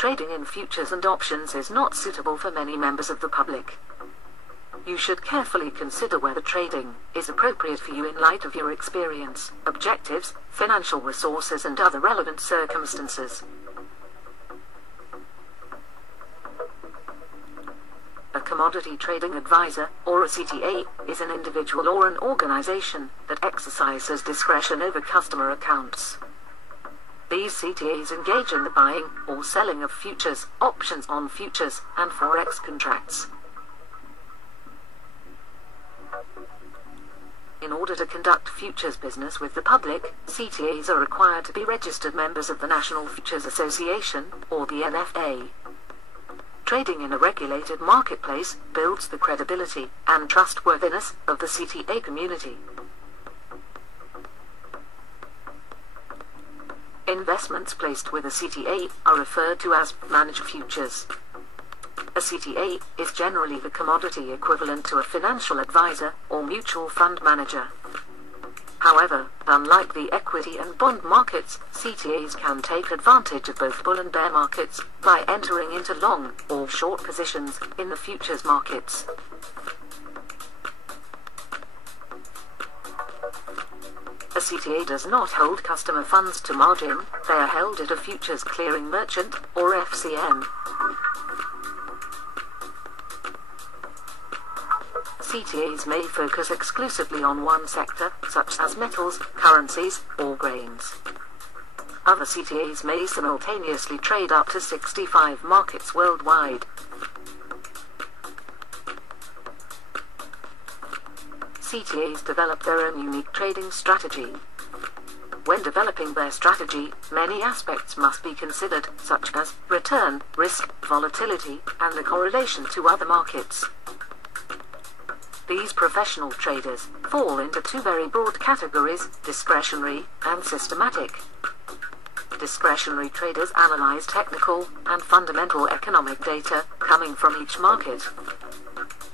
Trading in futures and options is not suitable for many members of the public. You should carefully consider whether trading is appropriate for you in light of your experience, objectives, financial resources and other relevant circumstances. A commodity trading advisor, or a CTA, is an individual or an organization that exercises discretion over customer accounts. These CTAs engage in the buying or selling of futures, options on futures, and forex contracts. In order to conduct futures business with the public, CTAs are required to be registered members of the National Futures Association, or the NFA. Trading in a regulated marketplace builds the credibility and trustworthiness of the CTA community. Investments placed with a CTA are referred to as managed futures. A CTA is generally the commodity equivalent to a financial advisor or mutual fund manager. However, unlike the equity and bond markets, CTAs can take advantage of both bull and bear markets by entering into long or short positions in the futures markets. A CTA does not hold customer funds to margin, they are held at a futures clearing merchant, or FCM. CTAs may focus exclusively on one sector, such as metals, currencies, or grains. Other CTAs may simultaneously trade up to 65 markets worldwide. CTAs develop their own unique trading strategy. When developing their strategy, many aspects must be considered, such as return, risk, volatility, and the correlation to other markets. These professional traders fall into two very broad categories, discretionary and systematic. Discretionary traders analyze technical and fundamental economic data coming from each market.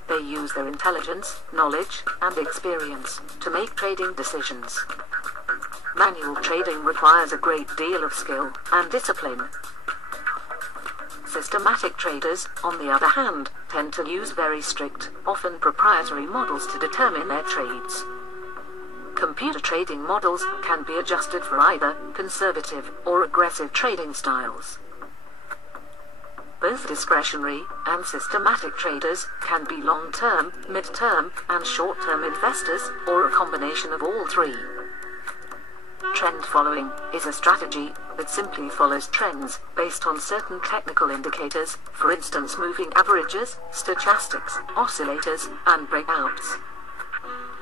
They use their intelligence, knowledge, and experience to make trading decisions. Manual trading requires a great deal of skill and discipline. Systematic traders, on the other hand, tend to use very strict, often proprietary models to determine their trades. Computer trading models can be adjusted for either conservative or aggressive trading styles. Both discretionary and systematic traders can be long-term, mid-term, and short-term investors, or a combination of all three. Trend following is a strategy that simply follows trends based on certain technical indicators, for instance moving averages, stochastics, oscillators, and breakouts.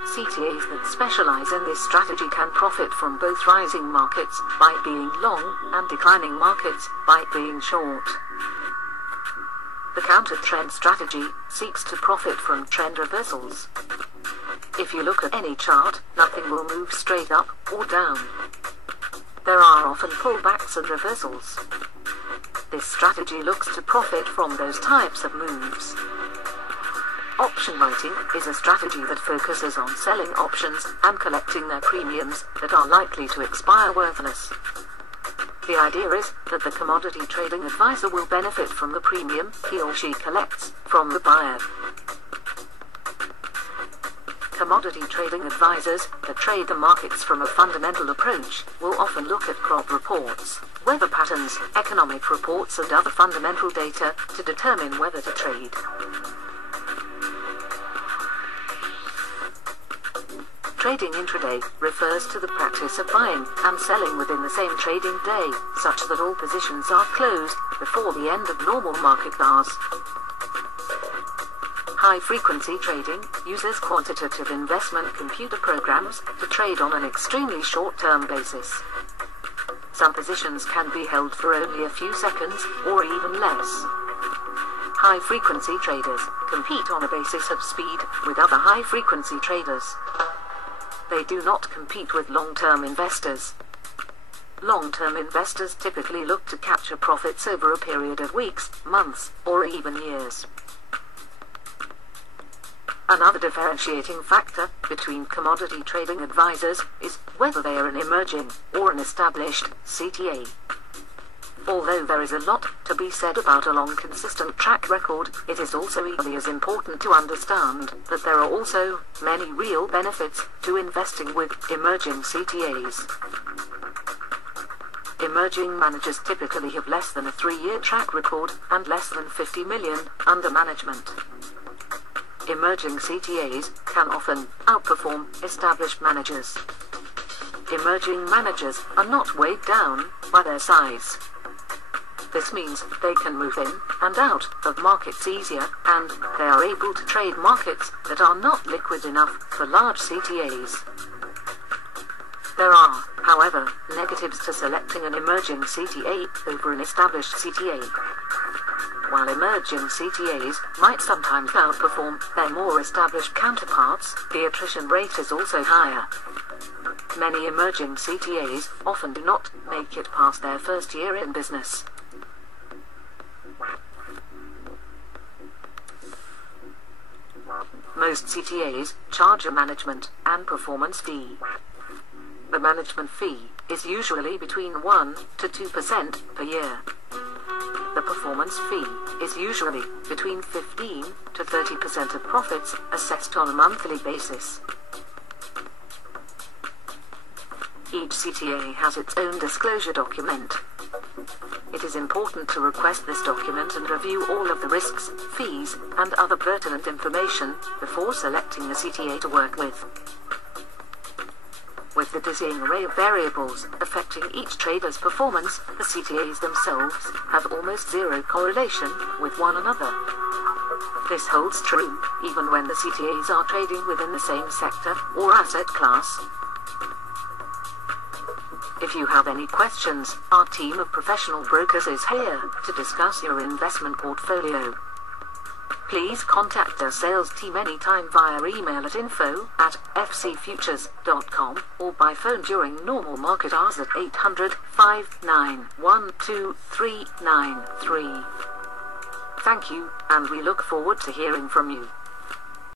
CTAs that specialize in this strategy can profit from both rising markets by being long and declining markets by being short. The counter-trend strategy seeks to profit from trend reversals. If you look at any chart, nothing will move straight up or down. There are often pullbacks and reversals. This strategy looks to profit from those types of moves. Option writing is a strategy that focuses on selling options and collecting their premiums that are likely to expire worthless. The idea is that the commodity trading advisor will benefit from the premium he or she collects from the buyer. Commodity trading advisors that trade the markets from a fundamental approach will often look at crop reports, weather patterns, economic reports and other fundamental data to determine whether to trade. Trading intraday refers to the practice of buying and selling within the same trading day, such that all positions are closed before the end of normal market hours. High-frequency trading uses quantitative investment computer programs to trade on an extremely short-term basis. Some positions can be held for only a few seconds, or even less. High-frequency traders compete on a basis of speed with other high-frequency traders. They do not compete with long-term investors. Long-term investors typically look to capture profits over a period of weeks, months, or even years. Another differentiating factor between commodity trading advisors is whether they are an emerging or an established CTA. Although there is a lot to be said about a long consistent track record, it is also equally as important to understand that there are also many real benefits to investing with emerging CTAs. Emerging managers typically have less than a 3-year track record and less than 50 million under management. Emerging CTAs can often outperform established managers. Emerging managers are not weighed down by their size. This means they can move in and out of markets easier, and they are able to trade markets that are not liquid enough for large CTAs. There are, however, negatives to selecting an emerging CTA over an established CTA. While emerging CTAs might sometimes outperform their more established counterparts, the attrition rate is also higher. Many emerging CTAs often do not make it past their first year in business. Most CTAs charge a management and performance fee. The management fee is usually between 1 to 2% per year. The performance fee is usually between 15 to 30% of profits, assessed on a monthly basis. Each CTA has its own disclosure document. It is important to request this document and review all of the risks, fees, and other pertinent information before selecting the CTA to work with. With the dizzying array of variables affecting each trader's performance, the CTAs themselves have almost zero correlation with one another. This holds true even when the CTAs are trading within the same sector or asset class. If you have any questions, our team of professional brokers is here to discuss your investment portfolio. Please contact our sales team anytime via email at info@fcfutures.com or by phone during normal market hours at 800-591-2393. Thank you, and we look forward to hearing from you.